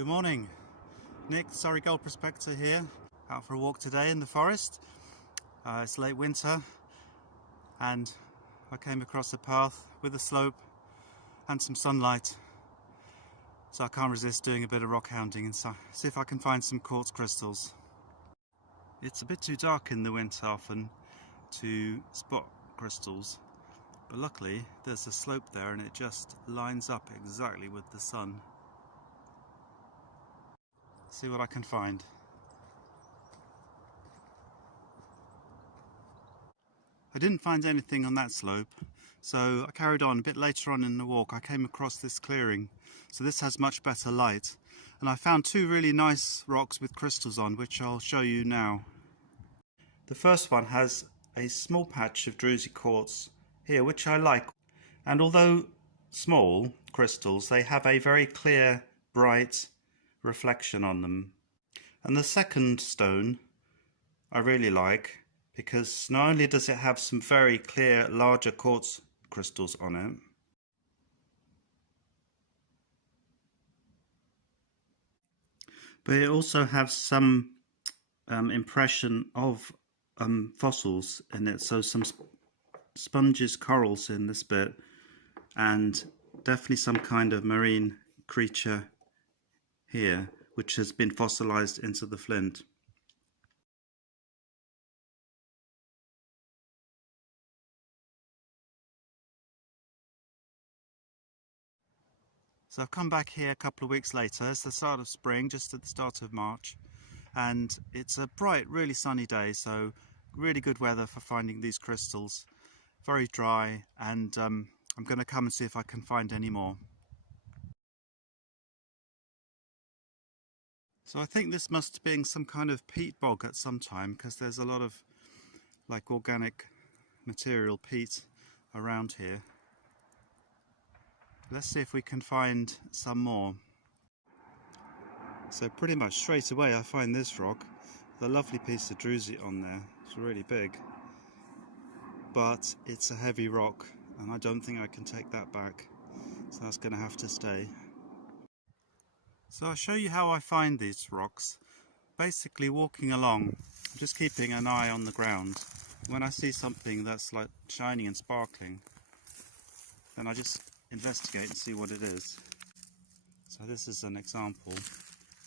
Good morning, Nick, Surrey Gold Prospector here, out for a walk today in the forest. It's late winter and I came across a path with a slope and some sunlight, so I can't resist doing a bit of rock hounding and see if I can find some quartz crystals. It's a bit too dark in the winter often to spot crystals, but luckily there's a slope there and it just lines up exactly with the sun. See what I can find. I didn't find anything on that slope, so I carried on. A bit later on in the walk I came across this clearing, so this has much better light, and I found two really nice rocks with crystals on, which I'll show you now. The first one has a small patch of Druzy quartz here, which I like, and although small crystals, they have a very clear, bright reflection on them. And the second stone I really like, because not only does it have some very clear larger quartz crystals on it, but it also has some impression of fossils in it, so some sponges, corals in this bit, and definitely some kind of marine creature here, which has been fossilized into the flint. So I've come back here a couple of weeks later. It's the start of spring, just at the start of March, and it's a bright, really sunny day, so really good weather for finding these crystals. Very dry, and I'm going to come and see if I can find any more. So I think this must have been some kind of peat bog at some time, because there's a lot of like organic material, peat, around here. Let's see if we can find some more. So pretty much straight away I find this rock, the lovely piece of Druzy on there. It's really big, but it's a heavy rock and I don't think I can take that back, so that's going to have to stay. So I'll show you how I find these rocks. Basically walking along, just keeping an eye on the ground. When I see something that's like shining and sparkling, then I just investigate and see what it is. So this is an example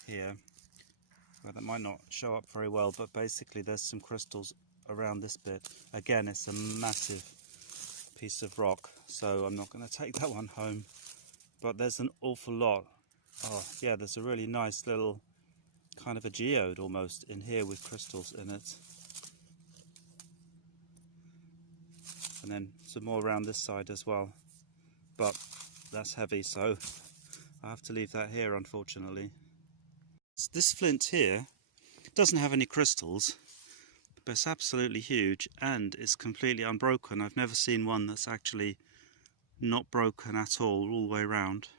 here, where that might not show up very well, but basically there's some crystals around this bit. Again, it's a massive piece of rock, so I'm not going to take that one home, but there's an awful lot. Oh yeah, there's a really nice little kind of a geode almost in here with crystals in it, and then some more around this side as well, but that's heavy, so I have to leave that here unfortunately. This flint here doesn't have any crystals, but it's absolutely huge and it's completely unbroken. I've never seen one that's actually not broken at all the way around.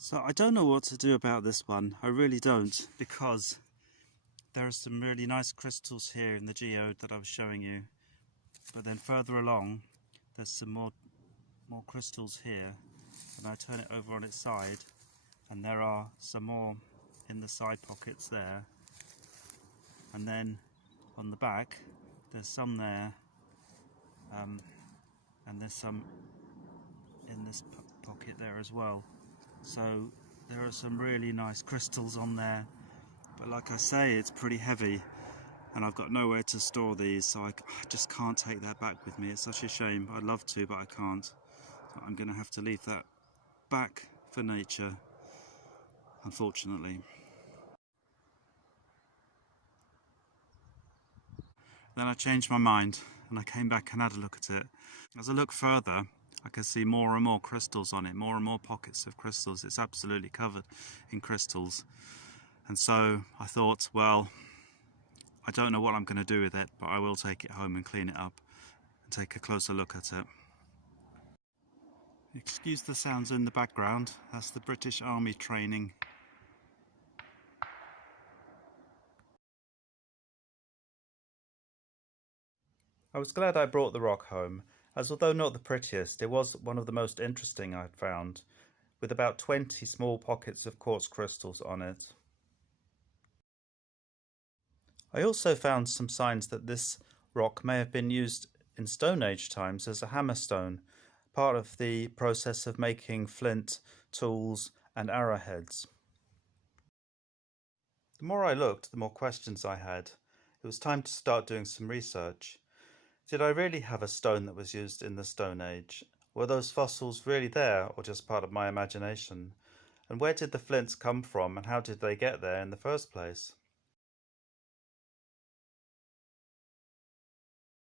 So I don't know what to do about this one, I really don't, because there are some really nice crystals here in the geode that I was showing you, but then further along there's some more crystals here, and I turn it over on its side and there are some more in the side pockets there, and then on the back there's some there, and there's some in this pocket there as well. So there are some really nice crystals on there, but like I say, it's pretty heavy and I've got nowhere to store these, so I just can't take that back with me. It's such a shame. I'd love to, but I can't. So I'm going to have to leave that back for nature, unfortunately. Then I changed my mind and I came back and had a look at it. As I look further, I can see more and more crystals on it, more and more pockets of crystals. It's absolutely covered in crystals. And so I thought, well, I don't know what I'm going to do with it, but I will take it home and clean it up and take a closer look at it. Excuse the sounds in the background, that's the British Army training. I was glad I brought the rock home, as although not the prettiest, it was one of the most interesting I'd found. with about 20 small pockets of quartz crystals on it. I also found some signs that this rock may have been used in Stone Age times as a hammerstone, part of the process of making flint, tools and arrowheads. The more I looked, the more questions I had. It was time to start doing some research. Did I really have a stone that was used in the Stone Age? Were those fossils really there or just part of my imagination? And where did the flints come from and how did they get there in the first place?